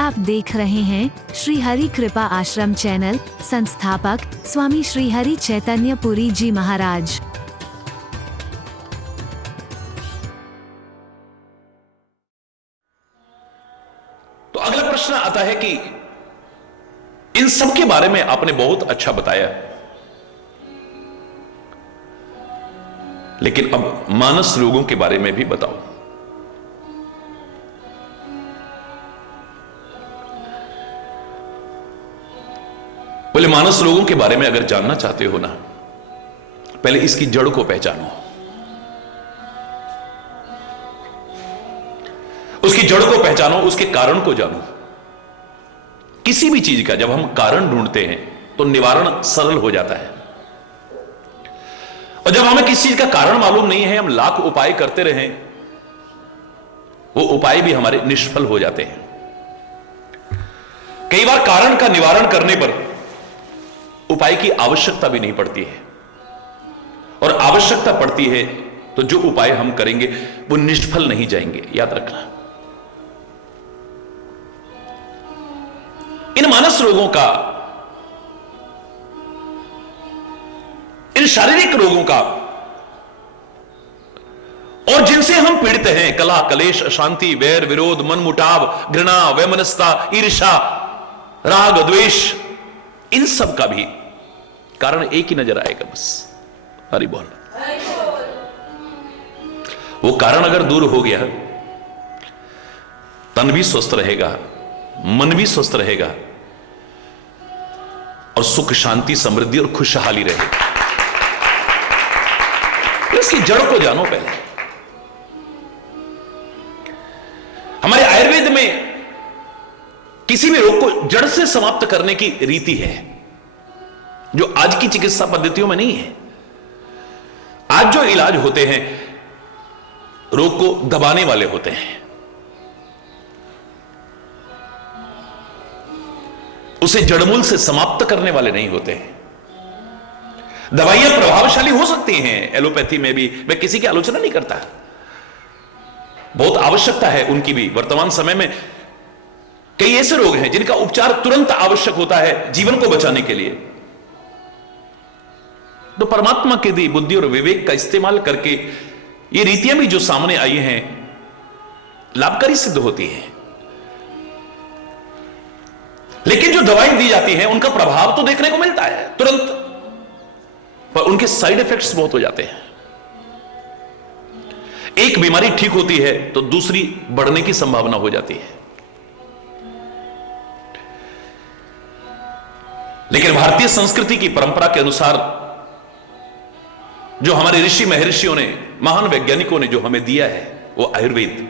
आप देख रहे हैं श्री हरि कृपा आश्रम चैनल। संस्थापक स्वामी श्री हरि चैतन्य पुरी जी महाराज। तो अगला प्रश्न आता है कि इन सब के बारे में आपने बहुत अच्छा बताया, लेकिन अब मानस रोगों के बारे में भी बताओ। बोले मानस रोगों के बारे में अगर जानना चाहते हो ना, पहले इसकी जड़ को पहचानो। उसकी जड़ को पहचानो, उसके कारण को जानो। किसी भी चीज का जब हम कारण ढूंढते हैं तो निवारण सरल हो जाता है, और जब हमें किसी चीज का कारण मालूम नहीं है, हम लाख उपाय करते रहें, वो उपाय भी हमारे निष्फल हो जाते हैं। कई बार कारण का निवारण करने पर उपाय की आवश्यकता भी नहीं पड़ती है, और आवश्यकता पड़ती है तो जो उपाय हम करेंगे वो निष्फल नहीं जाएंगे। याद रखना, इन मानस रोगों का, इन शारीरिक रोगों का, और जिनसे हम पीड़ित हैं, कलह, कलेश, अशांति, वैर, विरोध, मनमुटाव, घृणा, वैमनस्यता, ईर्ष्या, राग, द्वेष, इन सब का भी कारण एक ही नजर आएगा, बस हरि बोल। वो कारण अगर दूर हो गया, तन भी स्वस्थ रहेगा, मन भी स्वस्थ रहेगा, और सुख, शांति, समृद्धि और खुशहाली रहेगी। इसकी जड़ को जानो पहले। हमारे आयुर्वेद में किसी भी रोग को जड़ से समाप्त करने की रीति है, जो आज की चिकित्सा पद्धतियों में नहीं है। आज जो इलाज होते हैं रोग को दबाने वाले होते हैं, उसे जड़मूल से समाप्त करने वाले नहीं होते हैं। दवाइयां प्रभावशाली हो सकती हैं एलोपैथी में भी, मैं किसी की आलोचना नहीं करता, बहुत आवश्यकता है उनकी भी। वर्तमान समय में कई ऐसे रोग हैं जिनका उपचार तुरंत आवश्यक होता है जीवन को बचाने के लिए, तो परमात्मा के दी बुद्धि और विवेक का इस्तेमाल करके ये रीतियां भी जो सामने आई हैं लाभकारी सिद्ध होती हैं। लेकिन जो दवाई दी जाती है उनका प्रभाव तो देखने को मिलता है तुरंत, पर उनके साइड इफेक्ट्स बहुत हो जाते हैं। एक बीमारी ठीक होती है तो दूसरी बढ़ने की संभावना हो जाती है। लेकिन भारतीय संस्कृति की परंपरा के अनुसार जो हमारे ऋषि महर्षियों ने, महान वैज्ञानिकों ने जो हमें दिया है, वो आयुर्वेद,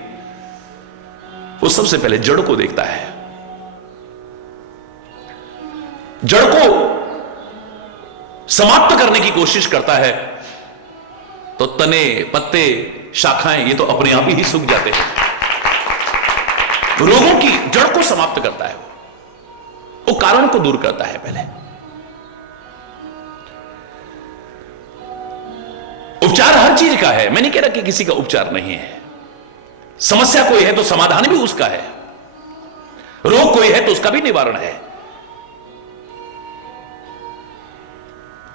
वो सबसे पहले जड़ को देखता है। जड़ को समाप्त करने की कोशिश करता है तो तने, पत्ते, शाखाएं ये तो अपने आप ही सूख जाते हैं। रोगों की जड़ को समाप्त करता है, वो कारण को दूर करता है पहले। उपचार हर चीज का है, मैं नहीं कह रहा कि किसी का उपचार नहीं है। समस्या कोई है तो समाधान भी उसका है, रोग कोई है तो उसका भी निवारण है।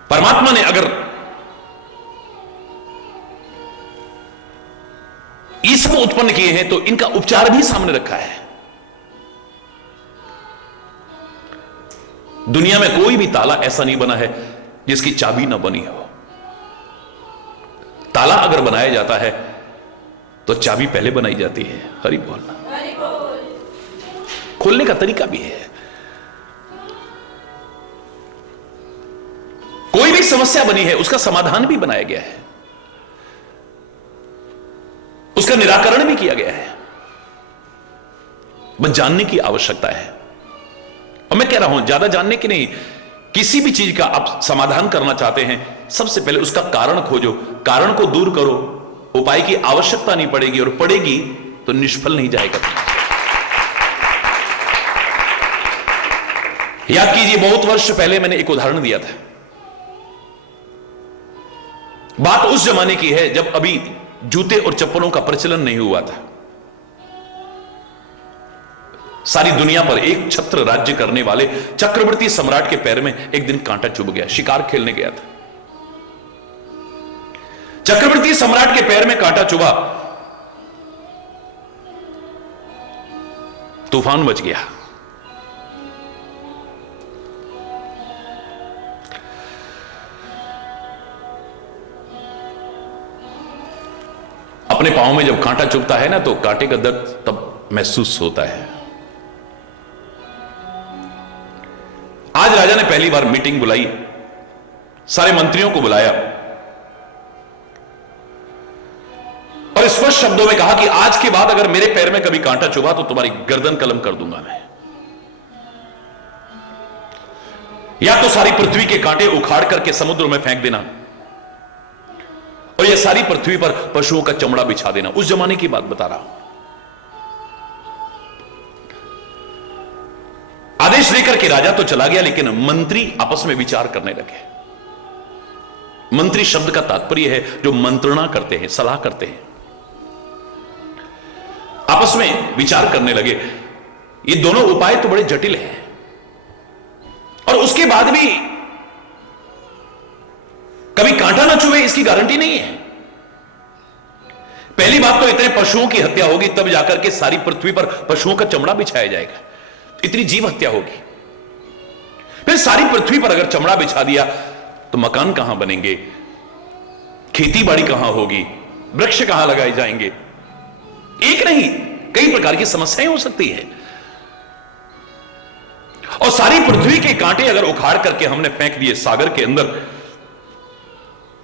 परमात्मा ने अगर ये सब उत्पन्न किए हैं तो इनका उपचार भी सामने रखा है। दुनिया में कोई भी ताला ऐसा नहीं बना है जिसकी चाबी ना बनी हो। ताला अगर बनाया जाता है तो चाबी पहले बनाई जाती है। हरि बोल। खोलने का तरीका भी है। कोई भी समस्या बनी है उसका समाधान भी बनाया गया है, उसका निराकरण भी किया गया है, बस जानने की आवश्यकता है। और मैं कह रहा हूं ज्यादा जानने की नहीं, किसी भी चीज का आप समाधान करना चाहते हैं सबसे पहले उसका कारण खोजो, कारण को दूर करो, उपाय की आवश्यकता नहीं पड़ेगी, और पड़ेगी तो निष्फल नहीं जाएगा। याद कीजिए, बहुत वर्ष पहले मैंने एक उदाहरण दिया था। बात उस जमाने की है जब अभी जूते और चप्पलों का प्रचलन नहीं हुआ था। सारी दुनिया पर एक छत्र राज्य करने वाले चक्रवर्ती सम्राट के पैर में एक दिन कांटा चुभ गया। शिकार खेलने गया था, चक्रवर्ती सम्राट के पैर में कांटा चुभा, तूफान मच गया। अपने पांव में जब कांटा चुभता है ना तो कांटे का दर्द तब महसूस होता है। आज राजा ने पहली बार मीटिंग बुलाई, सारे मंत्रियों को बुलाया और स्पष्ट शब्दों में कहा कि आज के बाद अगर मेरे पैर में कभी कांटा चुभा तो तुम्हारी गर्दन कलम कर दूंगा मैं, या तो सारी पृथ्वी के कांटे उखाड़ करके समुद्र में फेंक देना और यह सारी पृथ्वी पर पशुओं का चमड़ा बिछा देना। उस जमाने की बात बता रहा हूं। आदेश देकर के राजा तो चला गया, लेकिन मंत्री आपस में विचार करने लगे। मंत्री शब्द का तात्पर्य है जो मंत्रणा करते हैं, सलाह करते हैं। आपस में विचार करने लगे, ये दोनों उपाय तो बड़े जटिल हैं और उसके बाद भी कभी कांटा ना चुभे इसकी गारंटी नहीं है। पहली बात तो इतने पशुओं की हत्या होगी तब जाकर के सारी पृथ्वी पर पशुओं का चमड़ा बिछाया जाएगा, इतनी जीव हत्या होगी। फिर सारी पृथ्वी पर अगर चमड़ा बिछा दिया तो मकान कहां बनेंगे, खेती बाड़ी कहां होगी, वृक्ष कहां लगाए जाएंगे, एक नहीं कई प्रकार की समस्याएं हो सकती है। और सारी पृथ्वी के कांटे अगर उखाड़ करके हमने फेंक दिए सागर के अंदर,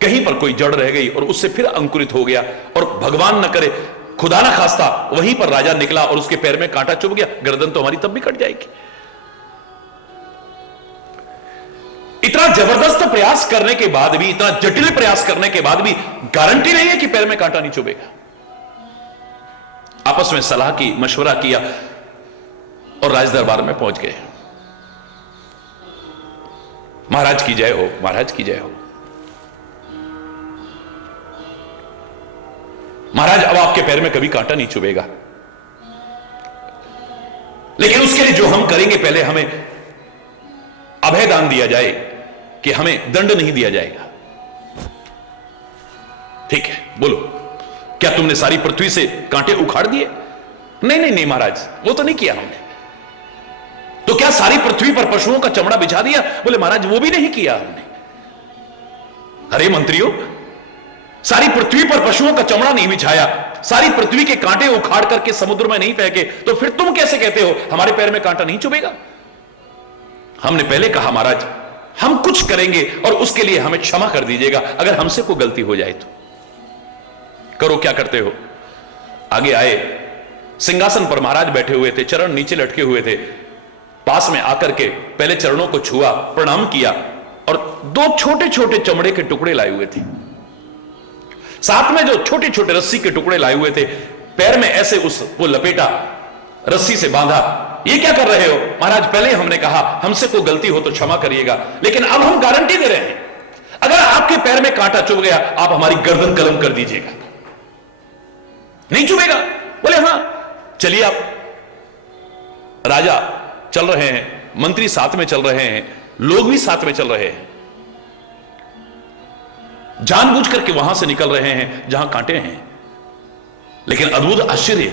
कहीं पर कोई जड़ रह गई और उससे फिर अंकुरित हो गया और भगवान न करे खुदा ना खास्ता वहीं पर राजा निकला और उसके पैर में कांटा चुभ गया, गर्दन तो हमारी तब भी कट जाएगी। इतना जबरदस्त प्रयास करने के बाद भी, इतना जटिल प्रयास करने के बाद भी गारंटी नहीं है कि पैर में कांटा नहीं चुभेगा। आपस में सलाह की, मशवरा किया और राज दरबार में पहुंच गए। महाराज की जय हो, महाराज की जय हो। महाराज अब आपके पैर में कभी कांटा नहीं चुभेगा, लेकिन उसके लिए जो हम करेंगे, पहले हमें अभय दान दिया जाए कि हमें दंड नहीं दिया जाएगा। ठीक है, बोलो क्या तुमने सारी पृथ्वी से कांटे उखाड़ दिए? नहीं नहीं नहीं महाराज, वो तो नहीं किया हमने। तो क्या सारी पृथ्वी पर पशुओं का चमड़ा बिछा दिया? बोले महाराज वो भी नहीं किया हमने। अरे मंत्रियों, सारी पृथ्वी पर पशुओं का चमड़ा नहीं बिछाया, सारी पृथ्वी के कांटे उखाड़ करके समुद्र में नहीं फेंके, तो फिर तुम कैसे कहते हो हमारे पैर में कांटा नहीं चुभेगा? हमने पहले कहा महाराज हम कुछ करेंगे और उसके लिए हमें क्षमा कर दीजिएगा, अगर हमसे कोई गलती हो जाए तो। करो, क्या करते हो? आगे आए, सिंहासन पर महाराज बैठे हुए थे, चरण नीचे लटके हुए थे। पास में आकर के पहले चरणों को छुआ, प्रणाम किया और दो छोटे छोटे चमड़े के टुकड़े लाए हुए थे, साथ में जो छोटे छोटे रस्सी के टुकड़े लाए हुए थे, पैर में ऐसे वो लपेटा, रस्सी से बांधा। ये क्या कर रहे हो? महाराज पहले हमने कहा हमसे कोई गलती हो तो क्षमा करिएगा, लेकिन अब हम गारंटी दे रहे हैं अगर आपके पैर में कांटा चुभ गया आप हमारी गर्दन कलम कर दीजिएगा। नहीं चुभेगा? बोले हां। चलिए, आप राजा चल रहे हैं, मंत्री साथ में चल रहे हैं, लोग भी साथ में चल रहे हैं, जानबूझ करके वहां से निकल रहे हैं जहां कांटे हैं, लेकिन अद्भुत आश्चर्य,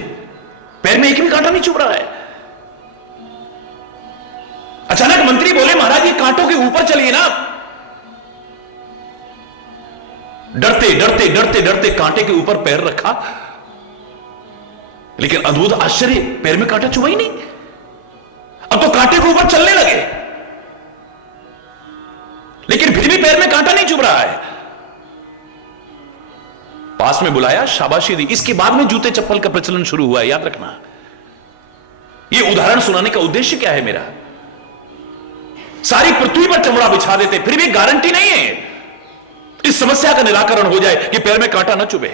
पैर में एक भी कांटा नहीं चुभ रहा है। अचानक मंत्री बोले महाराज ये कांटों के ऊपर चलिए ना। डरते डरते डरते डरते कांटे के ऊपर पैर रखा, लेकिन अद्भुत आश्चर्य, पैर में कांटा चुभा ही नहीं। अब तो कांटे के ऊपर चलने लगे, लेकिन फिर भी पैर में कांटा नहीं चुभ रहा है। पास में बुलाया, शाबाशी दी। इसके बाद में जूते चप्पल का प्रचलन शुरू हुआ, याद रखना। यह उदाहरण सुनाने का उद्देश्य क्या है मेरा? सारी पृथ्वी पर चमड़ा बिछा देते, फिर भी गारंटी नहीं है इस समस्या का निराकरण हो जाए कि पैर में कांटा न चुभे।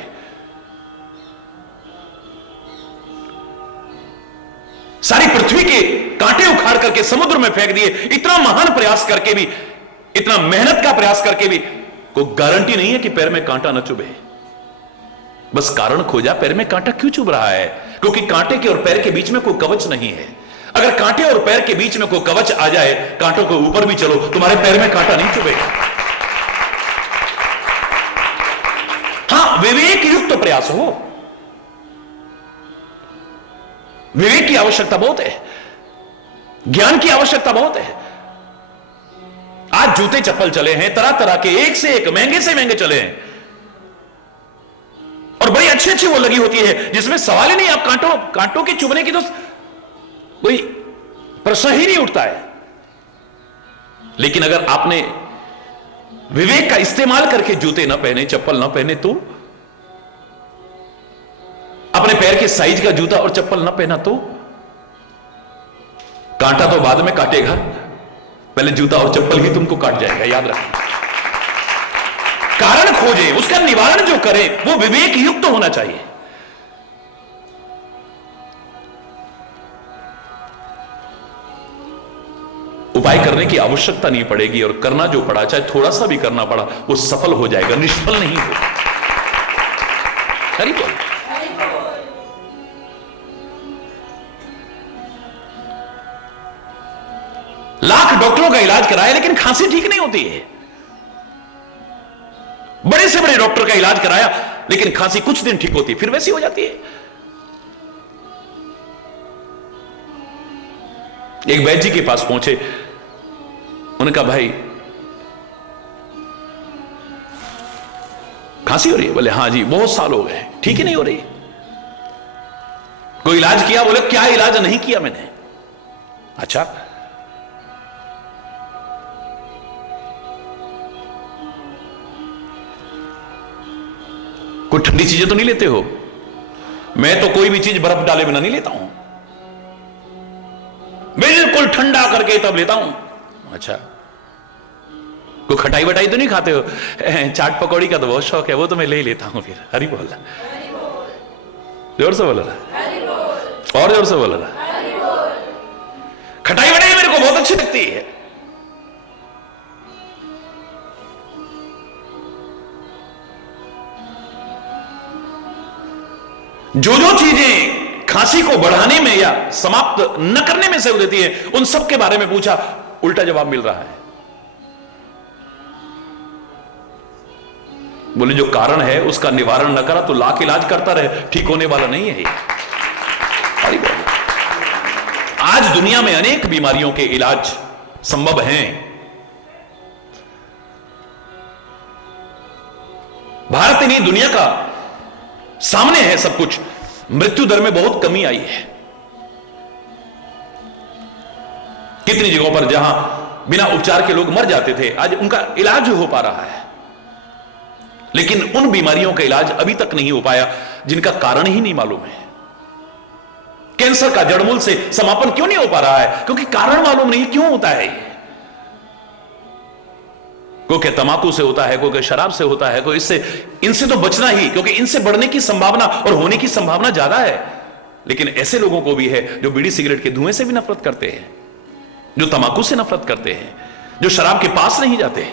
सारी पृथ्वी के कांटे उखाड़ करके समुद्र में फेंक दिए। इतना महान प्रयास करके भी, इतना मेहनत का प्रयास करके भी कोई गारंटी नहीं है कि पैर में कांटा न चुभे। बस कारण खोजा, पैर में कांटा क्यों चुभ रहा है? क्योंकि कांटे के और पैर के बीच में कोई कवच नहीं है। अगर कांटे और पैर के बीच में कोई कवच आ जाए, कांटों के ऊपर भी चलो, तुम्हारे पैर में कांटा नहीं चुभेगा। हां, विवेक युक्त प्रयास हो। विवेक की आवश्यकता बहुत है, ज्ञान की आवश्यकता बहुत है। आज जूते चप्पल चले हैं तरह तरह के, एक से एक महंगे से महंगे चले हैं, और बड़ी अच्छी अच्छी वो लगी होती है जिसमें सवाल ही नहीं, आप कांटों के चुभने की तो कोई प्रश्न ही नहीं उठता है। लेकिन अगर आपने विवेक का इस्तेमाल करके जूते ना पहने, चप्पल ना पहने, तो अपने पैर के साइज का जूता और चप्पल ना पहना, तो कांटा तो बाद में काटेगा, पहले जूता और चप्पल ही तुमको काट जाएगा, याद रखना। कारण खोजें, उसका निवारण जो करें वो विवेक युक्त होना चाहिए। उपाय करने की आवश्यकता नहीं पड़ेगी, और करना जो पड़ा, चाहे थोड़ा सा भी करना पड़ा, वो सफल हो जाएगा, निष्फल नहीं होगा। हरि बोल। लाख डॉक्टरों का इलाज कराया लेकिन खांसी ठीक नहीं होती है। बड़े से बड़े डॉक्टर का इलाज कराया लेकिन खांसी कुछ दिन ठीक होती है, फिर वैसी हो जाती है। एक वैद्य जी के पास पहुंचे, उन्होंने कहा भाई खांसी हो रही है? बोले हाँ जी, बहुत साल हो गए, ठीक ही नहीं हो रही। कोई इलाज किया? बोले क्या इलाज नहीं किया मैंने। अच्छा, कोई ठंडी चीजें तो नहीं लेते हो? मैं तो कोई भी चीज बर्फ डाले बिना नहीं लेता हूं, बिल्कुल ठंडा करके तब लेता हूं। अच्छा, कोई खटाई वटाई तो नहीं खाते हो? चाट पकौड़ी का तो बहुत शौक है, वो तो मैं ले ही लेता हूं। फिर हरि बोल, जोर से बोल रहा, और जोर से बोल रहा। खटाई वटाई मेरे को बहुत अच्छी लगती है। जो जो चीजें खांसी को बढ़ाने में या समाप्त न करने में सहयोग देती है, उन सब के बारे में पूछा, उल्टा जवाब मिल रहा है। बोले जो कारण है उसका निवारण न करा तो लाख इलाज करता रहे, ठीक होने वाला नहीं है। आज दुनिया में अनेक बीमारियों के इलाज संभव हैं। भारत ही नहीं, दुनिया का सामने है सब कुछ। मृत्यु दर में बहुत कमी आई है। कितनी जगहों पर जहां बिना उपचार के लोग मर जाते थे, आज उनका इलाज हो पा रहा है। लेकिन उन बीमारियों का इलाज अभी तक नहीं हो पाया जिनका कारण ही नहीं मालूम है। कैंसर का जड़मूल से समापन क्यों नहीं हो पा रहा है? क्योंकि कारण मालूम नहीं। क्यों होता है ये? कोई तंबाकू से होता है, कोई शराब से होता है, कोई इससे, इनसे तो बचना ही, क्योंकि इनसे बढ़ने की संभावना और होने की संभावना ज्यादा है। लेकिन ऐसे लोगों को भी है जो बीड़ी सिगरेट के धुएं से भी नफरत करते हैं, जो तंबाकू से नफरत करते हैं, जो शराब के पास नहीं जाते,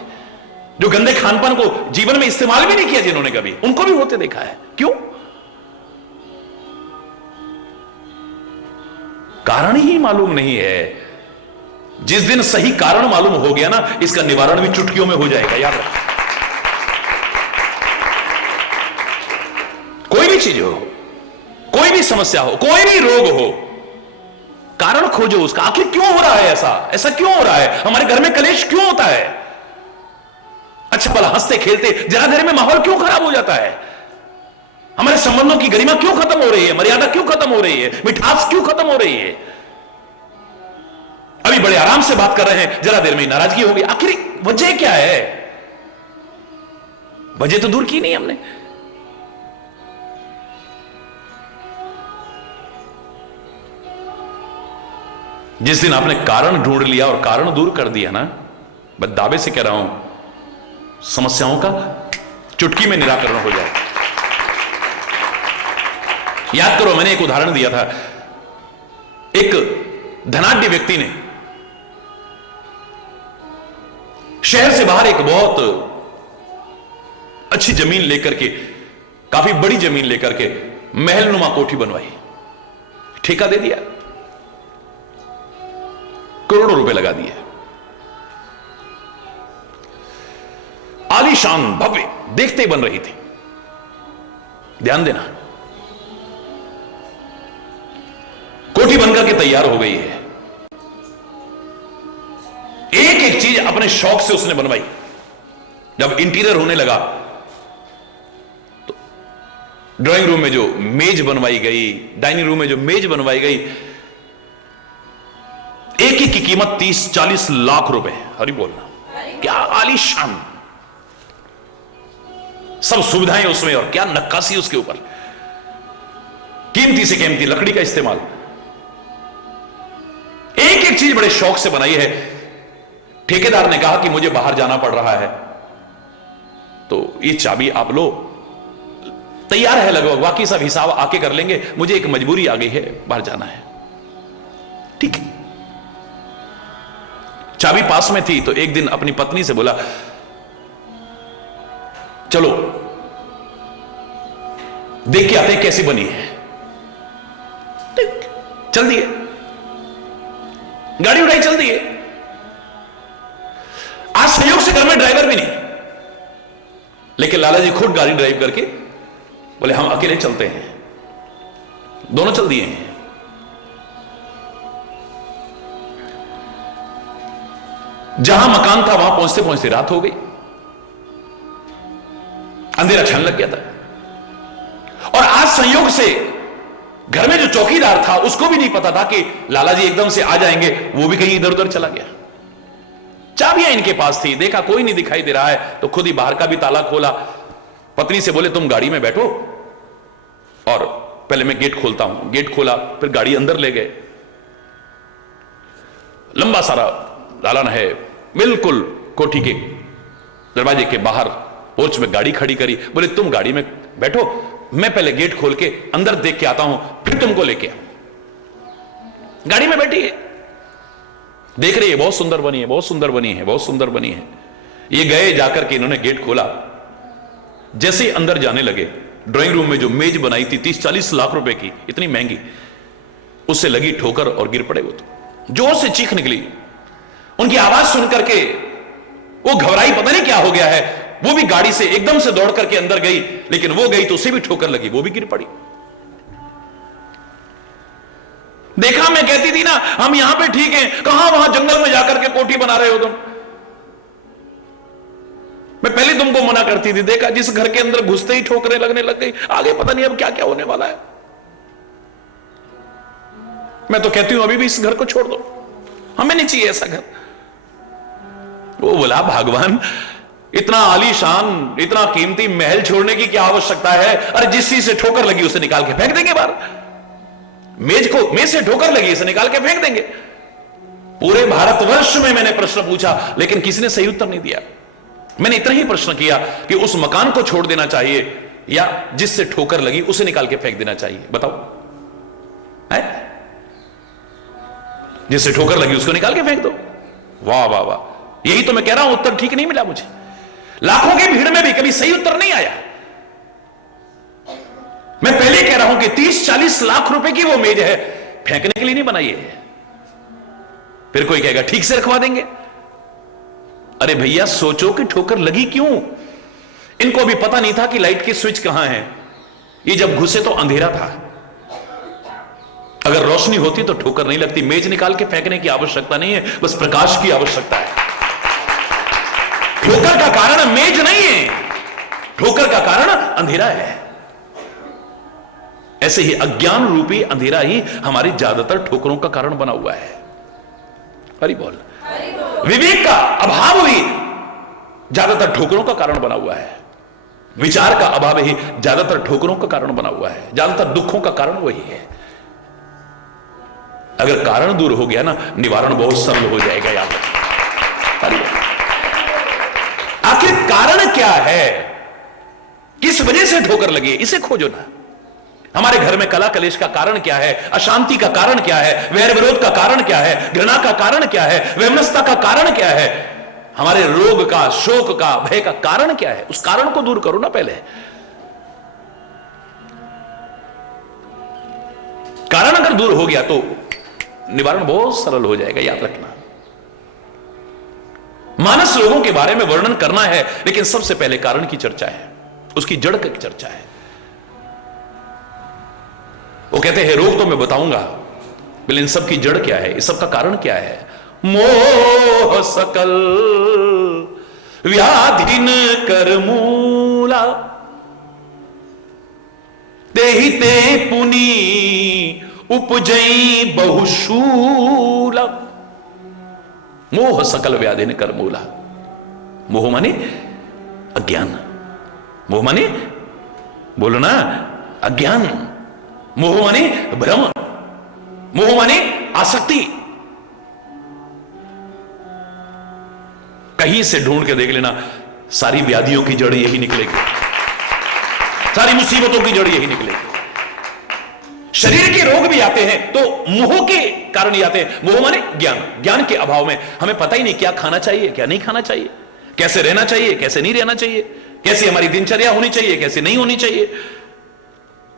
जो गंदे खानपान को जीवन में इस्तेमाल भी नहीं किया जिन्होंने कभी, उनको भी होते देखा है। क्यों? कारण ही मालूम नहीं है। जिस दिन सही कारण मालूम हो गया ना, इसका निवारण भी चुटकियों में हो जाएगा, याद रखो। कोई भी चीज हो, कोई भी समस्या हो, कोई भी रोग हो, कारण खोजो उसका। आखिर क्यों हो रहा है ऐसा? ऐसा क्यों हो रहा है? हमारे घर में कलेश क्यों होता है? अच्छा भला हंसते खेलते जरा देर में माहौल क्यों खराब हो जाता है? हमारे संबंधों की गरिमा क्यों खत्म हो रही है? मर्यादा क्यों खत्म हो रही है? मिठास क्यों खत्म हो रही है? अभी बड़े आराम से बात कर रहे हैं, जरा देर में नाराजगी होगी। आखिर वजह क्या है? वजह तो दूर की नहीं हमने। जिस दिन आपने कारण ढूंढ लिया और कारण दूर कर दिया ना, मैं दावे से कह रहा हूं, समस्याओं का चुटकी में निराकरण हो जाए। याद करो, मैंने एक उदाहरण दिया था। एक धनाढ्य व्यक्ति ने शहर से बाहर एक बहुत अच्छी जमीन लेकर के, काफी बड़ी जमीन लेकर के महलनुमा कोठी बनवाई, ठेका दे दिया। करोड़ों रुपए लगा दिए। आलीशान भव्य देखते ही बन रही थी। ध्यान देना, कोठी बनकर के तैयार हो गई है। एक एक चीज अपने शौक से उसने बनवाई। जब इंटीरियर होने लगा तो ड्राइंग रूम में जो मेज बनवाई गई, डाइनिंग रूम में जो मेज बनवाई गई, एक एक की कीमत 30-40 लाख रुपए। हरी बोलना, क्या आलीशान सब सुविधाएं उसमें, और क्या नक्काशी उसके ऊपर, कीमती से कीमती लकड़ी का इस्तेमाल, एक एक चीज बड़े शौक से बनाई है। ठेकेदार ने कहा कि मुझे बाहर जाना पड़ रहा है, तो ये चाबी आप लो, तैयार है लगभग, बाकी सब हिसाब आके कर लेंगे, मुझे एक मजबूरी आ गई है, बाहर जाना है। ठीक है, चाबी पास में थी, तो एक दिन अपनी पत्नी से बोला चलो देख के आते हैं कैसी बनी है। ठीक, चल दिए, गाड़ी उठाई, चल दिए। आज संयोग से घर में ड्राइवर भी नहीं, लेकिन लाला जी खुद गाड़ी ड्राइव करके बोले हम अकेले चलते हैं। दोनों चल दिए हैं। जहां मकान था वहां पहुंचते पहुंचते रात हो गई, अंधेरा छाने लग गया था। और आज संयोग से घर में जो चौकीदार था उसको भी नहीं पता था कि लाला जी एकदम से आ जाएंगे, वो भी कहीं इधर उधर चला गया। चाबियां इनके पास थी, देखा कोई नहीं दिखाई दे रहा है, तो खुद ही बाहर का भी ताला खोला। पत्नी से बोले तुम गाड़ी में बैठो और पहले मैं गेट खोलता हूं। गेट खोला, फिर गाड़ी अंदर ले गए। लंबा सारा दालान है, बिल्कुल कोठी के दरवाजे के बाहर पोर्च में गाड़ी खड़ी करी। बोले तुम गाड़ी में बैठो, मैं पहले गेट खोल के अंदर देख के आता हूं, फिर तुमको लेके आ। गाड़ी में बैठी है, देख रही है बहुत सुंदर बनी है, बहुत सुंदर बनी है, बहुत सुंदर बनी है। ये गए, जाकर के इन्होंने गेट खोला। जैसे ही अंदर जाने लगे, ड्राइंग रूम में जो मेज बनाई थी 30-40 लाख रुपए की, इतनी महंगी, उससे लगी ठोकर और गिर पड़े। वो तो जोर से चीख निकली। उनकी आवाज सुनकर के वो घबराई, पता नहीं क्या हो गया है। वो भी गाड़ी से एकदम से दौड़ करके अंदर गई, लेकिन वो गई तो उसे भी ठोकर लगी, वो भी गिर पड़ी। देखा, मैं कहती थी ना हम यहां पे ठीक हैं, कहां वहां जंगल में जाकर के कोठी बना रहे हो तुम। मैं पहले तुमको मना करती थी। देखा, जिस घर के अंदर घुसते ही ठोकरें लगने लग गई, आगे पता नहीं अब क्या क्या होने वाला है। मैं तो कहती हूं अभी भी इस घर को छोड़ दो, हमें नहीं चाहिए ऐसा घर। वो बोला भगवान, इतना आलीशान, इतना कीमती महल छोड़ने की क्या आवश्यकता है? अरे जिस चीज से ठोकर लगी उसे निकाल के फेंक देंगे बाहर। मेज से ठोकर लगी, इसे निकाल के फेंक देंगे। पूरे भारतवर्ष में मैंने प्रश्न पूछा, लेकिन किसी ने सही उत्तर नहीं दिया। मैंने इतना ही प्रश्न किया कि उस मकान को छोड़ देना चाहिए या जिससे ठोकर लगी उसे निकाल के फेंक देना चाहिए? बताओ, है? जिससे ठोकर लगी उसको निकाल के फेंक दो। वाह वाह वाह, यही तो मैं कह रहा हूं, उत्तर ठीक नहीं मिला मुझे। लाखों की भीड़ में भी कभी सही उत्तर नहीं आया। मैं पहले कह रहा हूं कि 30-40 लाख रुपए की वो मेज है, फेंकने के लिए नहीं बनाई है। फिर कोई कहेगा ठीक से रखवा देंगे। अरे भैया सोचो कि ठोकर लगी क्यों? इनको भी पता नहीं था कि लाइट की स्विच कहां है। ये जब घुसे तो अंधेरा था, अगर रोशनी होती तो ठोकर नहीं लगती। मेज निकाल के फेंकने की आवश्यकता नहीं है, बस प्रकाश की आवश्यकता है। ठोकर का कारण मेज नहीं है, ठोकर का कारण अंधेरा है। ऐसे ही अज्ञान रूपी अंधेरा ही हमारी ज्यादातर ठोकरों का कारण बना हुआ है। हरि बोल। विवेक का अभाव ही ज्यादातर ठोकरों का कारण बना हुआ है। विचार का अभाव ही ज्यादातर ठोकरों का कारण बना हुआ है। ज्यादातर दुखों का कारण वही है। अगर कारण दूर हो गया ना, निवारण बहुत सरल हो जाएगा। याद रखिए, आखिर कारण क्या है, किस वजह से ठोकर लगी, इसे खोजो ना। हमारे घर में कला कलेश का कारण क्या है, अशांति का कारण क्या है, वैर विरोध का कारण क्या है, घृणा का कारण क्या है, वैमनस्यता का कारण क्या है, हमारे रोग का, शोक का, भय का कारण क्या है? उस कारण को दूर करो ना पहले। कारण अगर दूर हो गया तो निवारण बहुत सरल हो जाएगा। याद रखना। मानस लोगों के बारे में वर्णन करना है, लेकिन सबसे पहले कारण की चर्चा है, उसकी जड़ की चर्चा है। वो कहते हैं रोग तो मैं बताऊंगा, बोले इन सब की जड़ क्या है, इस सब का कारण क्या है? मोह सकल व्याधिन कर मूला, तेहि ते पुनि उपजई बहुशूला। मोह सकल व्याधिन कर मूला। मोह माने अज्ञान, मोह माने बोलो ना अज्ञान, मोह माने भ्रम, मोह माने आसक्ति। कहीं से ढूंढ के देख लेना, सारी व्याधियों की जड़ यही निकलेगी, सारी मुसीबतों की जड़ यही निकलेगी। शरीर के रोग भी आते हैं तो मोह के कारण ही आते हैं। मोह माने ज्ञान, ज्ञान के अभाव में हमें पता ही नहीं क्या खाना चाहिए, क्या नहीं खाना चाहिए, कैसे रहना चाहिए, कैसे नहीं रहना चाहिए, कैसी हमारी दिनचर्या होनी चाहिए, कैसे नहीं होनी चाहिए,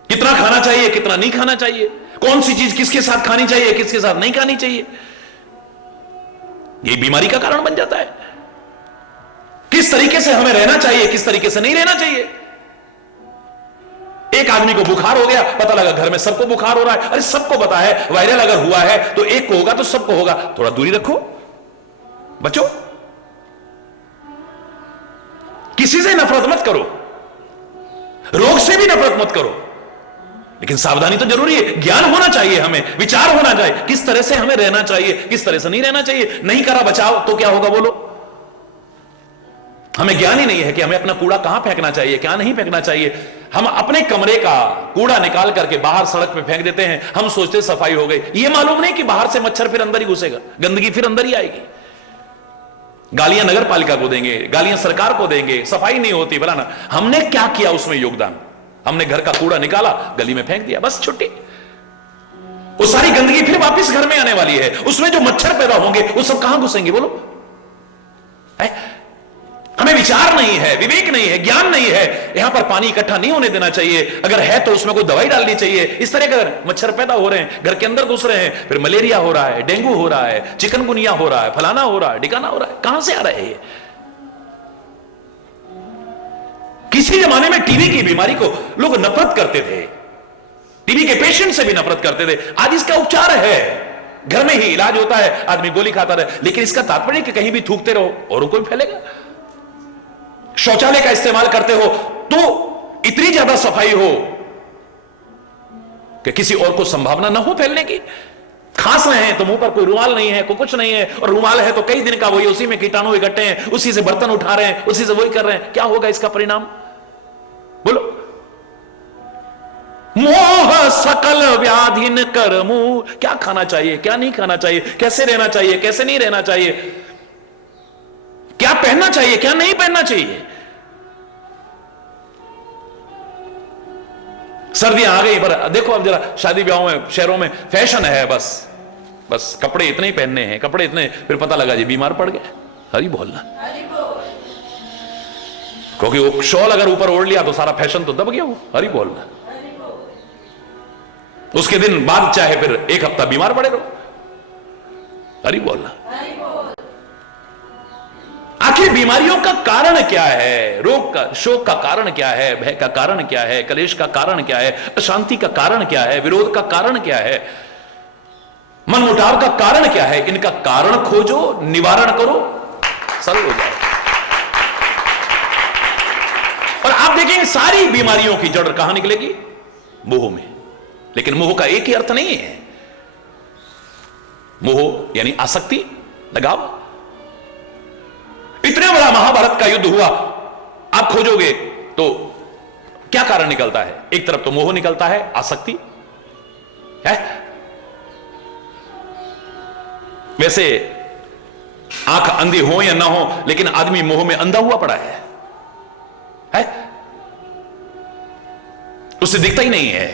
कितना खाना चाहिए, कितना नहीं खाना चाहिए, कौन सी चीज किसके साथ खानी चाहिए, किसके साथ नहीं खानी चाहिए। यह बीमारी का कारण बन जाता है। किस तरीके से हमें रहना चाहिए, किस तरीके से नहीं रहना चाहिए। एक आदमी को बुखार हो गया, पता लगा घर में सबको बुखार हो रहा है। अरे सबको पता है वायरल अगर हुआ है तो एक को होगा तो सबको होगा, थोड़ा दूरी रखो, बचो, किसी से नफरत मत करो, रोग से भी नफरत मत करो, लेकिन सावधानी तो जरूरी है। ज्ञान होना चाहिए, हमें विचार होना चाहिए किस तरह से हमें रहना चाहिए, किस तरह से नहीं रहना चाहिए। नहीं करा बचाव तो क्या होगा बोलो। हमें ज्ञान ही नहीं है कि हमें अपना कूड़ा कहां फेंकना चाहिए, क्या नहीं फेंकना चाहिए। हम अपने कमरे का कूड़ा निकाल करके बाहर सड़क पे फेंक देते हैं, हम सोचते सफाई हो गई। यह मालूम नहीं कि बाहर से मच्छर फिर अंदर ही घुसेगा, गंदगी फिर अंदर ही आएगी। गालियां नगर पालिका को देंगे, गालियां सरकार को देंगे, सफाई नहीं होती, भला ना। हमने क्या किया उसमें योगदान? हमने घर का कूड़ा निकाला, गली में फेंक दिया, बस छुट्टी। वो सारी गंदगी फिर वापस घर में आने वाली है। उसमें जो मच्छर पैदा होंगे वो सब कहां घुसेंगे बोलो। हमें विचार नहीं है, विवेक नहीं है, ज्ञान नहीं है। यहां पर पानी इकट्ठा नहीं होने देना चाहिए, अगर है तो उसमें कोई दवाई डालनी चाहिए। इस तरह का मच्छर पैदा हो रहे हैं, घर के अंदर घुस रहे हैं, फिर मलेरिया हो रहा है, डेंगू हो रहा है, चिकनगुनिया हो रहा है, फलाना हो रहा है, ठिकाना हो रहा है। कहां से आ रहे हैं? किसी जमाने में टीबी की बीमारी को लोग नफरत करते थे, टीबी के पेशेंट से भी नफरत करते थे। आज इसका उपचार है, घर में ही इलाज होता है, आदमी गोली खाता रहे। लेकिन इसका तात्पर्य कि कहीं भी थूकते रहो औरों को भी फैलेगा। शौचालय का इस्तेमाल करते हो तो इतनी ज्यादा सफाई हो कि किसी और को संभावना ना हो फैलने की। खांस रहे हैं तो मुंह पर कोई रुमाल नहीं है, कोई कुछ नहीं है, और रुमाल है तो कई दिन का वही, उसी में कीटाणु इकट्ठे हैं, उसी से बर्तन उठा रहे हैं, उसी से वही कर रहे हैं। क्या होगा इसका परिणाम बोलो? मोह सकल व्याधिन कर मूल। क्या खाना चाहिए, क्या नहीं खाना चाहिए, कैसे रहना चाहिए, कैसे नहीं रहना चाहिए, क्या पहनना चाहिए, क्या नहीं पहनना चाहिए। सर्दियां आ गई, पर देखो अब जरा शादी ब्याहों में, शहरों में फैशन है बस कपड़े इतने ही पहनने हैं, कपड़े इतने, फिर पता लगा जी बीमार पड़ गए। हरी बोलना, क्योंकि वो शॉल अगर ऊपर ओढ़ लिया तो सारा फैशन तो दब गया। वो हरी बोलना, उसके दिन बाद चाहे फिर एक हफ्ता बीमार पड़े रहो। हरी बोलना। आखिर बीमारियों का कारण क्या है? रोग का, शोक का कारण क्या है? भय का कारण क्या है? कलेश का कारण क्या है? अशांति का कारण क्या है? विरोध का कारण क्या है? मनमुटाव का कारण क्या है? इनका कारण खोजो, निवारण करो, सरल हो जाए। और आप देखेंगे सारी बीमारियों की जड़ कहां निकलेगी? मोह में। लेकिन मोह का एक ही अर्थ नहीं है। मोह यानी आसक्ति, लगाव। इतने बड़ा महाभारत का युद्ध हुआ, आप खोजोगे तो क्या कारण निकलता है? एक तरफ तो मोह निकलता है, आसक्ति है। वैसे आंख अंधी हो या ना हो, लेकिन आदमी मोह में अंधा हुआ पड़ा है? उसे दिखता ही नहीं है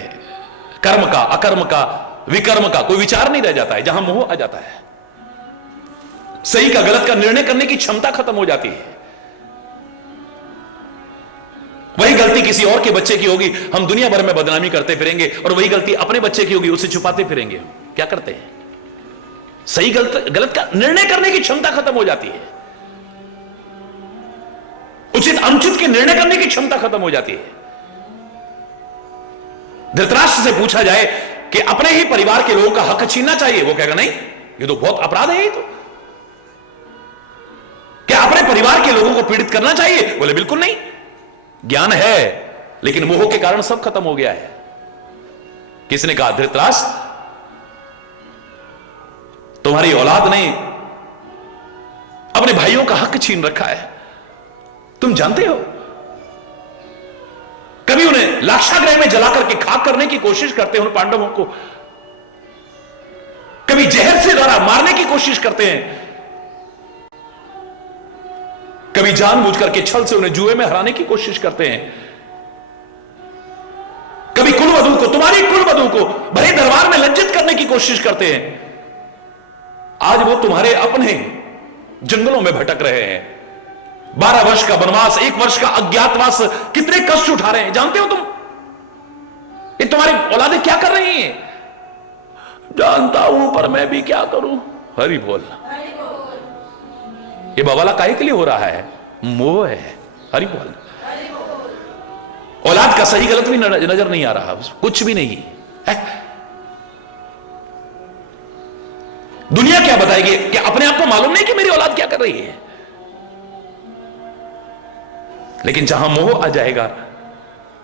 कर्म का, अकर्म का, विकर्म का कोई विचार नहीं रह जाता है। जहां मोह आ जाता है, सही का गलत का निर्णय करने की क्षमता खत्म हो जाती है। वही गलती किसी और के बच्चे की होगी, हम दुनिया भर में बदनामी करते फिरेंगे, और वही गलती अपने बच्चे की होगी, उसे छुपाते फिरेंगे। क्या करते हैं? सही गलत का निर्णय करने की क्षमता खत्म हो जाती है। उचित अनुचित के निर्णय करने की क्षमता खत्म हो जाती है। धृतराष्ट्र से पूछा जाए कि अपने ही परिवार के लोगों का हक छीनना चाहिए, वो कहेगा नहीं, ये तो बहुत अपराध है। ये तो क्या अपने परिवार के लोगों को पीड़ित करना चाहिए? बोले बिल्कुल नहीं। ज्ञान है लेकिन मोह के कारण सब खत्म हो गया है। किसने कहा? धृतराष्ट्र, तुम्हारी औलाद ने अपने भाइयों का हक छीन रखा है। तुम जानते हो, कभी उन्हें लाक्षागृह में जलाकर के खाक करने की कोशिश करते हैं उन पांडवों को, कभी जहर से द्वारा मारने की कोशिश करते हैं, कभी जानबूझकर के छल से उन्हें जुए में हराने की कोशिश करते हैं, कभी कुलवधू को, तुम्हारी कुलवधू को भरे दरबार में लज्जित करने की कोशिश करते हैं। आज वो तुम्हारे अपने जंगलों में भटक रहे हैं। 12 वर्ष का वनवास, 1 वर्ष का अज्ञातवास, कितने कष्ट उठा रहे हैं जानते हो तुम? ये तुम्हारी औलादें क्या कर रही हैं? जानता हूं पर मैं भी क्या करूं। हरि बोल। ये बवाला काहे के लिए हो रहा है? मोह है। हरि बोल। औलाद का सही गलत भी नजर नहीं आ रहा, कुछ भी नहीं है। दुनिया क्या बताएगी? कि अपने आप को मालूम नहीं कि मेरी औलाद क्या कर रही है। लेकिन जहां मोह आ जाएगा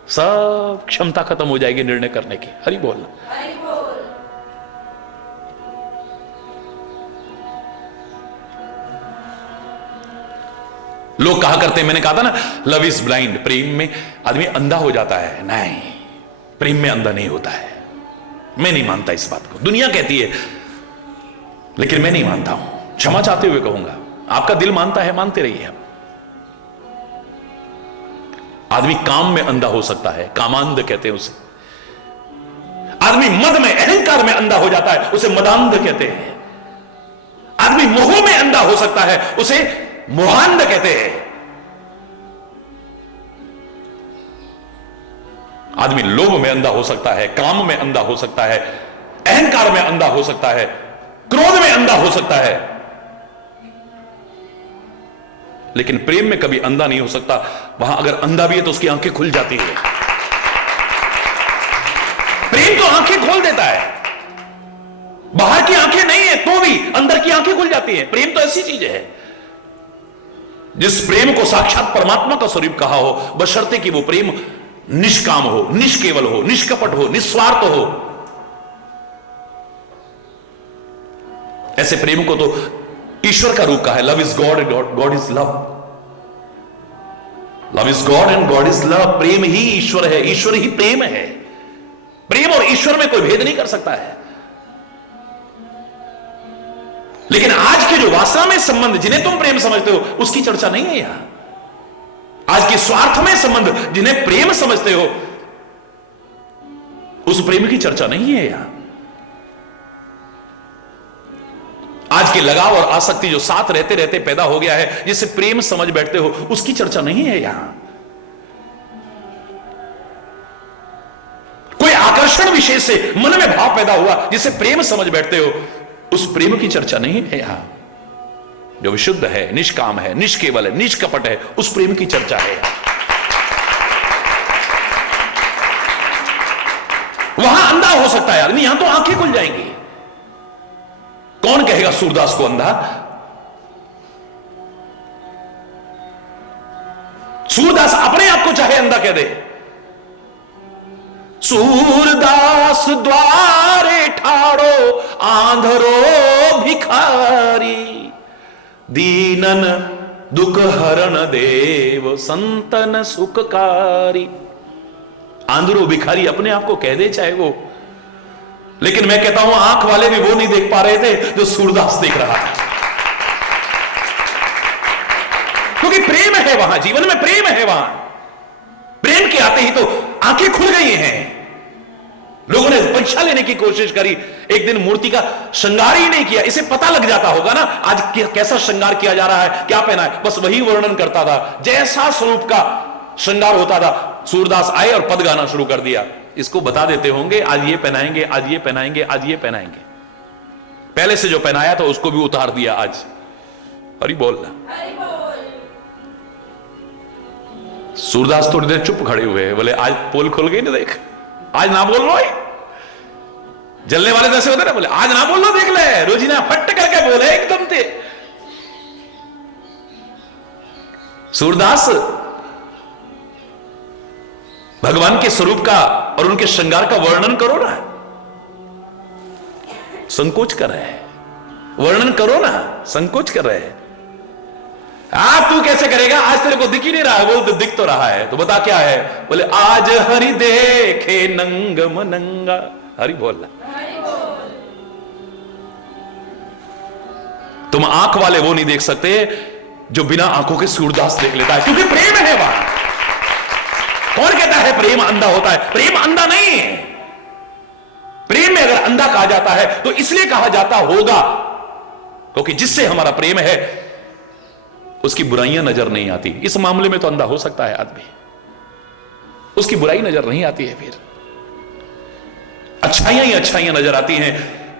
सब क्षमता खत्म हो जाएगी निर्णय करने की। हरि बोल। लोग कहा करते हैं, मैंने कहा था ना, लव इज ब्लाइंड, प्रेम में आदमी अंधा हो जाता है। नहीं, प्रेम में अंधा नहीं होता है। मैं नहीं मानता इस बात को। दुनिया कहती है लेकिन मैं नहीं मानता हूं। क्षमा चाहते हुए कहूंगा, आपका दिल मानता है, मानते रहिए। आदमी काम में अंधा हो सकता है, कामांध कहते हैं उसे। आदमी मद में, अहंकार में अंधा हो जाता है, उसे मदांध कहते हैं। आदमी मोह में अंधा हो सकता है, उसे मोहांध कहते हैं। आदमी लोभ में अंधा हो सकता है, काम में अंधा हो सकता है, अहंकार में अंधा हो सकता है, क्रोध में अंधा हो सकता है, लेकिन प्रेम में कभी अंधा नहीं हो सकता। वहां अगर अंधा भी है तो उसकी आंखें खुल जाती है। प्रेम तो आंखें खोल देता है। बाहर की आंखें नहीं है तो भी अंदर की आंखें खुल जाती है। प्रेम तो ऐसी चीज है जिस प्रेम को साक्षात परमात्मा का स्वरूप कहा हो, बशर्ते कि वो प्रेम निष्काम हो, निष्केवल हो, निष्कपट हो, निस्वार्थ हो। ऐसे प्रेम को तो ईश्वर का रूप कहा है। Love is God and God is love. Love is God and God is love. प्रेम ही ईश्वर है, ईश्वर ही प्रेम है। प्रेम और ईश्वर में कोई भेद नहीं कर सकता है। लेकिन आज के जो वासना में संबंध जिन्हें तुम प्रेम समझते हो, उसकी चर्चा नहीं है यहां। आज के स्वार्थ में संबंध जिन्हें प्रेम समझते हो, उस प्रेम की चर्चा नहीं है यहां। आज के लगाव और आसक्ति जो साथ रहते रहते पैदा हो गया है, जिसे प्रेम समझ बैठते हो, उसकी चर्चा नहीं है यहां। कोई आकर्षण विशेष से मन में भाव पैदा हुआ जिसे प्रेम समझ बैठते हो, उस प्रेम की चर्चा नहीं है यहां। जो विशुद्ध है, निष्काम है, निष्केवल है, निष्कपट है, उस प्रेम की चर्चा है। वहां अंधा हो सकता है आदमी, यहां तो आंखें खुल जाएंगी। कौन कहेगा सूरदास को अंधा? सूरदास अपने आप को चाहे अंधा कह दे। सूरदास द्वारे ठाड़ो आंधरो भिखारी, दीनन दुख हरण देव संतन सुखकारी। आंधरो भिखारी अपने आप को कह दे चाहे वो, लेकिन मैं कहता हूं आंख वाले भी वो नहीं देख पा रहे थे जो सूरदास देख रहा था। क्योंकि प्रेम है वहां, जीवन में प्रेम है वहां। प्रेम के आते ही तो आंखें खुल गई हैं। लोगों ने परीक्षा लेने की कोशिश करी, एक दिन मूर्ति का श्रृंगार ही नहीं किया। इसे पता लग जाता होगा ना आज कैसा श्रृंगार किया जा रहा है, क्या पहना है, बस वही वर्णन करता था। जैसा स्वरूप का श्रृंगार होता था, सूरदास आए और पद गाना शुरू कर दिया। इसको बता देते होंगे आज ये पहनाएंगे, आज ये पहनाएंगे, आज ये पहनाएंगे। पहले से जो पहनाया था उसको भी उतार दिया आज। हरि बोल। सूरदास थोड़ी देर चुप खड़े हुए, बोले आज पोल खुल गई ना, देख आज ना बोल लो। जलने वाले जैसे होते ना, बोले आज ना बोल लो, देख ले रोजीना फट करके बोले एकदम थे। सूरदास भगवान के स्वरूप का और उनके श्रृंगार का वर्णन करो ना, संकोच कर रहे हैं। वर्णन करो ना, संकोच कर रहे हैं। तू कैसे करेगा, आज तेरे को दिख ही नहीं रहा है। बोल तो दिख तो रहा है, तो बता क्या है। बोले आज हरि देखे नंग मनंगा। हरि बोलना। तुम आंख वाले वो नहीं देख सकते जो बिना आंखों के सूरदास देख लेता है, क्योंकि प्रेम है वहां। कौन कहता है प्रेम अंधा होता है? प्रेम अंधा नहीं है। प्रेम में अगर अंधा कहा जाता है तो इसलिए कहा जाता होगा क्योंकि जिससे हमारा प्रेम है उसकी बुराइयां नजर नहीं आती। इस मामले में तो अंधा हो सकता है आदमी, उसकी बुराई नजर नहीं आती है, फिर अच्छाइयां ही अच्छाइयां नजर आती हैं,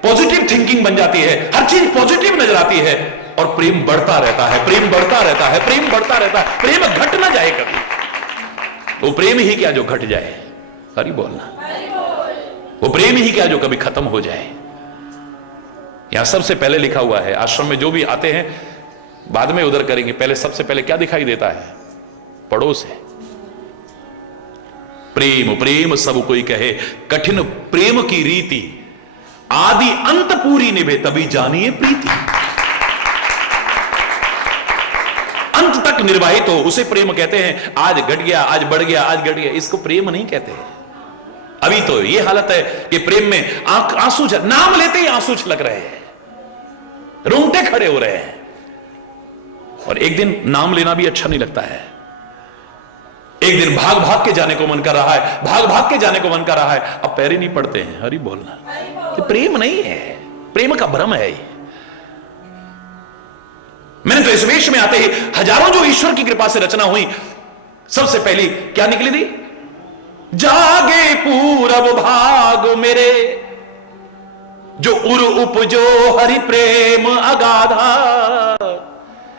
पॉजिटिव थिंकिंग बन जाती है, हर चीज पॉजिटिव नजर आती है और प्रेम बढ़ता रहता है, प्रेम बढ़ता रहता है, प्रेम बढ़ता रहता है। प्रेम घट ना जाए कभी, वो प्रेम ही क्या जो घट जाए। हरि बोलना। वो प्रेम ही क्या जो कभी खत्म हो जाए। यहां सबसे पहले लिखा हुआ है, आश्रम में जो भी आते हैं बाद में उधर करेंगे, पहले सबसे पहले क्या दिखाई देता है? पड़ोस है। प्रेम प्रेम सब कोई कहे, कठिन प्रेम की रीति, आदि अंत पूरी निभे तभी जानिए प्रीति। अंत तक निर्वाहित हो उसे प्रेम कहते हैं। आज घट गया, आज बढ़ गया, आज घट गया, इसको प्रेम नहीं कहते। अभी तो ये हालत है कि प्रेम में आंसू, नाम लेते ही आंसू छलक रहे हैं, रोंगटे खड़े हो रहे हैं। और एक दिन नाम लेना भी अच्छा नहीं लगता है। एक दिन भाग भाग के जाने को मन कर रहा है, भाग भाग के जाने को मन कर रहा है, अब पैर ही नहीं पड़ते हैं। हरि बोलना। ये प्रेम नहीं है, प्रेम का भ्रम है ये। मैंने तो इस वेश में आते ही हजारों जो ईश्वर की कृपा से रचना हुई, सबसे पहली क्या निकली थी? जागे पूरब भाग मेरे, जो उर उपजो हरि प्रेम अगाधा।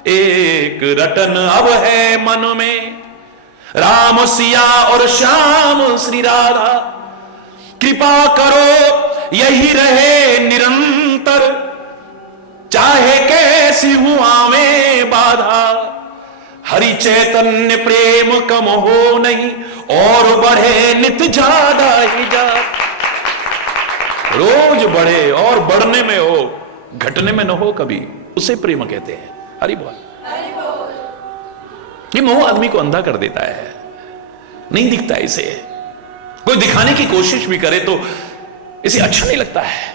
एक रटन अब है मन में, राम सिया और श्याम श्री राधा। कृपा करो यही रहे निरंतर, चाहे कैसी हूं आवे बाधा। हरि चैतन्य प्रेम कम हो नहीं, और बढ़े नित ज्यादा ही जा। रोज बढ़े और बढ़ने में हो, घटने में न हो कभी, उसे प्रेम कहते हैं। हरि बोल। ये मोह आदमी को अंधा कर देता है, नहीं दिखता इसे। कोई दिखाने की कोशिश भी करे तो इसे अच्छा नहीं लगता है।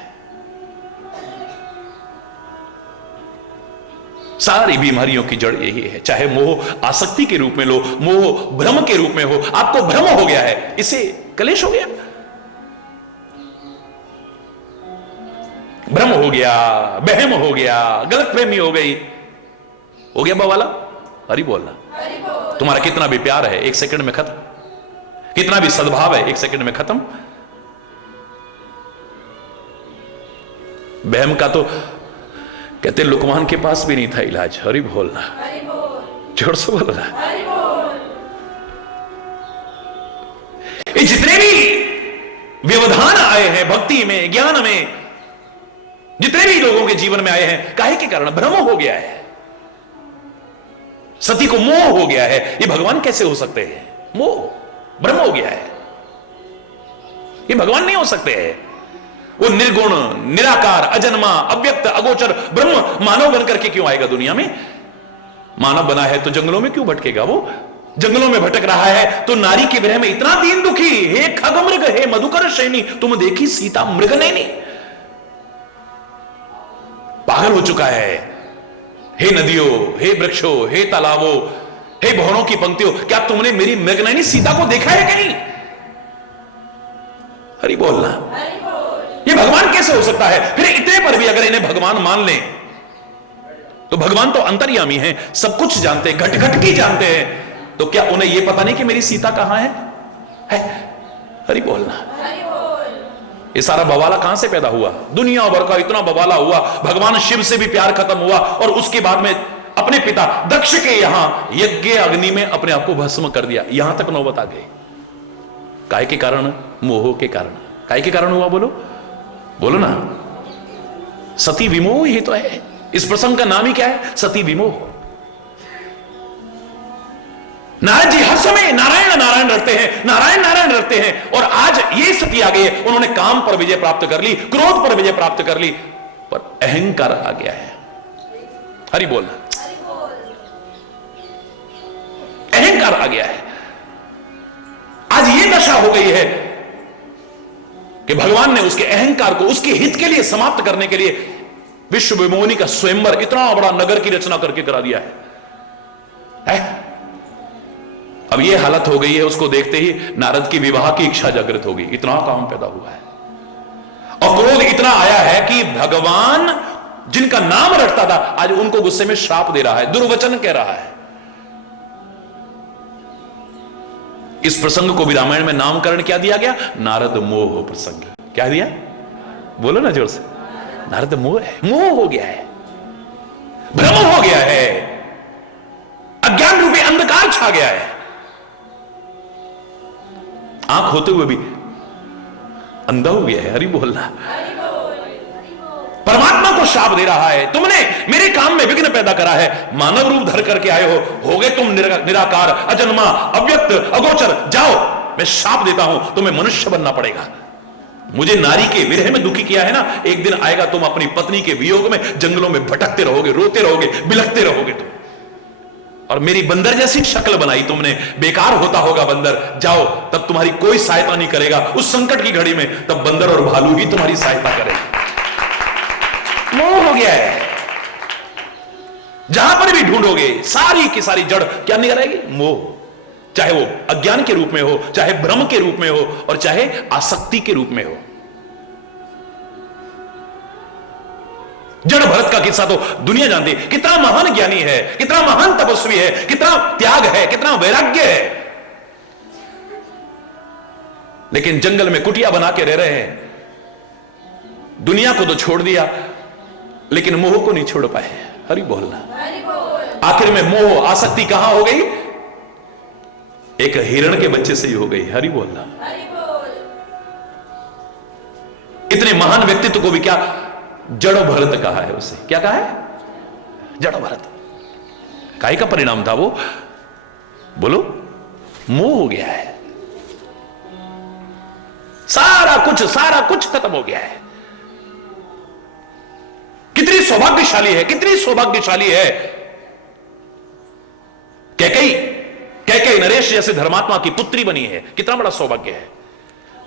सारी बीमारियों की जड़ यही है, चाहे मोह आसक्ति के रूप में लो, मोह भ्रम के रूप में हो। आपको भ्रम हो गया है, इसे कलेश हो गया, भ्रम हो गया, बहम हो गया, गलतफहमी हो गई, हो गया बवाला। हरि बोलना। तुम्हारा कितना भी प्यार है एक सेकंड में खत्म, कितना भी सद्भाव है एक सेकंड में खत्म। बहम का तो कहते लुकमान के पास भी नहीं था इलाज। हरि बोलना। जोर से बोलना। ये जितने भी व्यवधान आए हैं भक्ति में, ज्ञान में, जितने भी लोगों के जीवन में आए हैं, काहे के कारण? भ्रम हो गया है, सती को मोह हो गया है। ये भगवान कैसे हो सकते हैं? मोह, भ्रम हो गया है, ये भगवान नहीं हो सकते हैं। वो निर्गुण, निराकार, अजन्मा, अव्यक्त, अगोचर ब्रह्म मानव बनकर के क्यों आएगा दुनिया में? मानव बना है तो जंगलों में क्यों भटकेगा? वो जंगलों में भटक रहा है तो नारी के विरह में इतना दीन दुखी। हे खगमृग, हे मधुकर श्रेणी, तुम देखी सीता मृग नैनी। पागल हो चुका है। हे नदियों, हे वृक्षों, हे तालाबों, हे भवनों की पंक्तियों, क्या तुमने मेरी मृगनयनी सीता को देखा है कहीं? हरि बोलना। ये भगवान कैसे हो सकता है? फिर इतने पर भी अगर इन्हें भगवान मान लें तो भगवान तो अंतर्यामी हैं, सब कुछ जानते हैं, घट घट की जानते हैं, तो क्या उन्हें यह पता नहीं कि मेरी सीता कहां है? हरि बोलना। ये सारा बवाला कहां से पैदा हुआ? दुनिया भर का इतना बवाला हुआ, भगवान शिव से भी प्यार खत्म हुआ और उसके बाद में अपने पिता दक्ष के यहां यज्ञ अग्नि में अपने आप को भस्म कर दिया। यहां तक नौबत आ गई। काय के कारण? मोह के कारण। काय के कारण हुआ? बोलो बोलो ना। सती विमोह ही तो है। इस प्रसंग का नाम ही क्या है? सती विमोह। नारद जी हर समय नारायण नारायण रटते हैं, नारायण नारायण रटते हैं, और आज ये सती आ गई है। उन्होंने काम पर विजय प्राप्त कर ली, क्रोध पर विजय प्राप्त कर ली, पर अहंकार आ गया है। हरि बोल। अहंकार आ गया है। आज ये दशा हो गई है कि भगवान ने उसके अहंकार को उसके हित के लिए समाप्त करने के लिए विश्व विमोहिनी का स्वयंवर, इतना बड़ा नगर की रचना करके करा दिया है? अब ये हालत हो गई है, उसको देखते ही नारद की विवाह की इच्छा जागृत होगी। इतना काम पैदा हुआ है और क्रोध इतना आया है कि भगवान जिनका नाम रटता था आज उनको गुस्से में श्राप दे रहा है, दुर्वचन कह रहा है। इस प्रसंग को भी रामायण में नामकरण क्या दिया गया? नारद मोह प्रसंग। क्या दिया? बोलो ना जोर से। नारद मोह है। मोह हो गया है, भ्रम हो गया है, अज्ञान रूपी अंधकार छा गया है। आंख होते हुए भी अंधा हो गया है। हरि बोलना। परमात्मा को श्राप दे रहा है, तुमने मेरे काम में विघ्न पैदा करा है, मानव रूप धर करके आए हो गए तुम निराकार, अजन्मा, अव्यक्त, अगोचर। जाओ, मैं श्राप देता हूं, तुम्हें मनुष्य बनना पड़ेगा। मुझे नारी के विरह में दुखी किया है ना, एक दिन आएगा तुम अपनी पत्नी के वियोग में जंगलों में भटकते रहोगे, रोते रहोगे, बिलखते रहोगे तुम। और मेरी बंदर जैसी शक्ल बनाई तुमने, बेकार होता होगा बंदर। जाओ, तब तुम्हारी कोई सहायता नहीं करेगा उस संकट की घड़ी में, तब बंदर और भालू ही तुम्हारी सहायता करेगा। मोह हो गया है। जहां पर भी ढूंढोगे सारी की सारी जड़ क्या नहीं रहेगी? मोह। चाहे वो अज्ञान के रूप में हो, चाहे भ्रम के रूप में हो, और चाहे आसक्ति के रूप में हो। जड़ भरत का किस्सा तो दुनिया जानती है। कितना महान ज्ञानी है, कितना महान तपस्वी है, कितना त्याग है, कितना वैराग्य है, लेकिन जंगल में कुटिया बना के रह रहे हैं। दुनिया को तो छोड़ दिया, लेकिन मोह को नहीं छोड़ पाए। हरि बोलना। आखिर में मोह आसक्ति कहां हो गई? एक हिरण के बच्चे से ही हो गई। हरि बोलना। इतने महान व्यक्तित्व को भी क्या जड़ भरत कहा है? उसे क्या कहा है? जड़ भरत। काय का परिणाम था वो? बोलो, मोह हो गया है। सारा कुछ खत्म हो गया है। कितनी सौभाग्यशाली है, कितनी सौभाग्यशाली है कैकेयी नरेश जैसे धर्मात्मा की पुत्री बनी है। कितना बड़ा सौभाग्य है।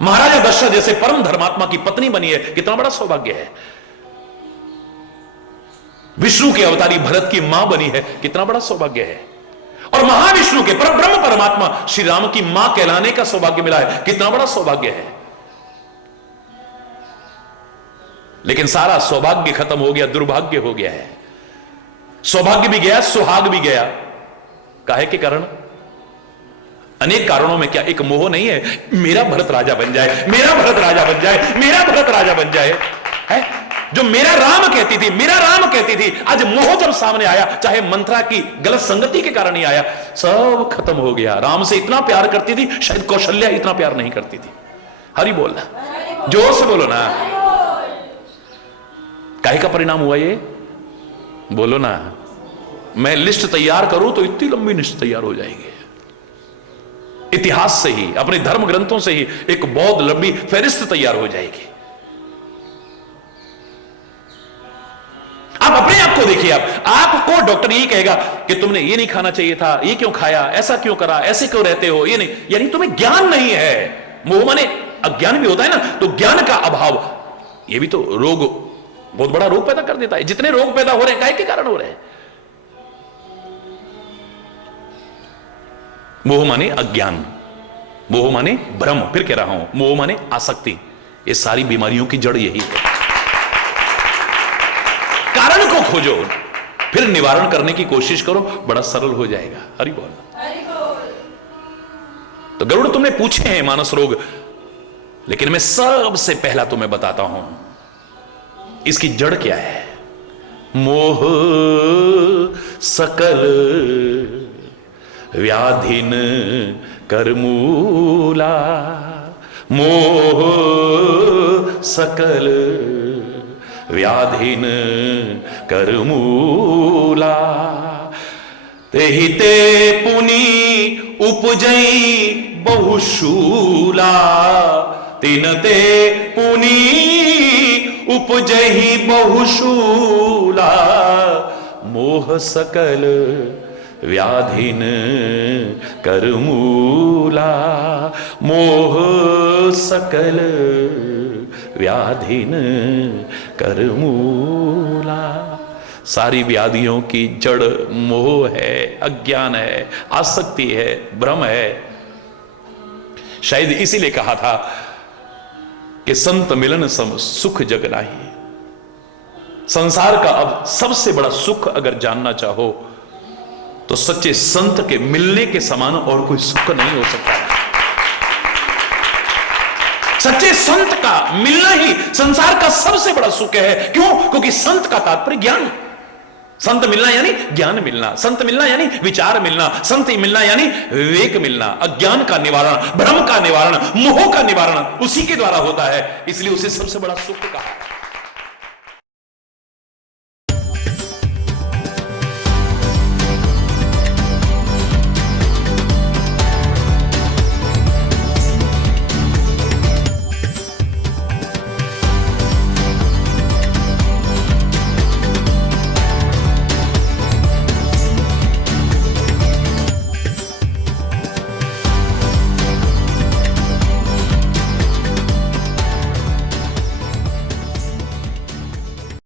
महाराजा दशरथ जैसे परम धर्मात्मा की पत्नी बनी है। कितना बड़ा सौभाग्य है। विष्णु के अवतारी भरत की मां बनी है। कितना बड़ा सौभाग्य है। और महाविष्णु के परब्रह्म परमात्मा श्री राम की मां कहलाने का सौभाग्य मिला है। कितना बड़ा सौभाग्य है। लेकिन सारा सौभाग्य खत्म हो गया, दुर्भाग्य हो गया है। सौभाग्य भी गया, सुहाग भी गया। काहे के कारण? अनेक कारणों में। क्या एक मोह नहीं है? मेरा भरत राजा बन जाए, मेरा भरत राजा बन जाए, मेरा भरत राजा बन जाए, है? जो मेरा राम कहती थी, मेरा राम कहती थी, आज मोह जब सामने आया, चाहे मंत्रा की गलत संगति के कारण ही आया, सब खत्म हो गया। राम से इतना प्यार करती थी, शायद कौशल्या इतना प्यार नहीं करती थी। हरि बोलना। जोर से बोलो ना। काहे का परिणाम हुआ ये? बोलो ना। मैं लिस्ट तैयार करूं तो इतनी लंबी लिस्ट तैयार हो जाएगी। इतिहास से ही, अपने धर्म ग्रंथों से ही एक बहुत लंबी फहरिस्त तैयार हो जाएगी। आप अपने आप को देखिए। आपको डॉक्टर यही कहेगा कि तुमने ये नहीं खाना चाहिए था, ये क्यों खाया, ऐसा क्यों करा, ऐसे क्यों रहते हो, ये नहीं, यानी तुम्हें ज्ञान नहीं है। मोह माने अज्ञान भी होता है ना, तो ज्ञान का अभाव, ये भी तो रोग, बहुत बड़ा रोग पैदा कर देता है। जितने रोग पैदा हो रहे हैं, काहे के कारण हो रहे हैं? मोह माने अज्ञान, मोह माने भ्रम। फिर कह रहा हूं, मोह माने आसक्ति। ये सारी बीमारियों की जड़ यही है। कारण को खोजो, फिर निवारण करने की कोशिश करो, बड़ा सरल हो जाएगा। हरि बोल। तो गरुड़ तुमने पूछे हैं मानस रोग, लेकिन मैं सबसे पहला तुम्हें बताता हूं इसकी जड़ क्या है। मोह सकल व्याधिन करमूला, मोह सकल व्याधिन करमूला। तेहि ते पुनि उपजई बहुशूला, तिन ते पुनि उपजई बहुशूला। मोह सकल व्याधिन करमूला, मोह सकल व्याधिन करमूला। सारी व्याधियों की जड़ मोह है, अज्ञान है, आसक्ति है, भ्रम है। शायद इसीलिए कहा था कि संत मिलन सम सुख जग नाही। संसार का अब सबसे बड़ा सुख अगर जानना चाहो तो सच्चे संत के मिलने के समान और कोई सुख नहीं हो सकता। सच्चे संत का मिलना ही संसार का सबसे बड़ा सुख है। क्यों? क्योंकि संत का तात्पर्य ज्ञान। संत मिलना यानी ज्ञान मिलना, संत मिलना यानी विचार मिलना, संत मिलना यानी विवेक मिलना, अज्ञान का निवारण, भ्रम का निवारण, मोह का निवारण उसी के द्वारा होता है। इसलिए उसे सबसे बड़ा सुख कहा।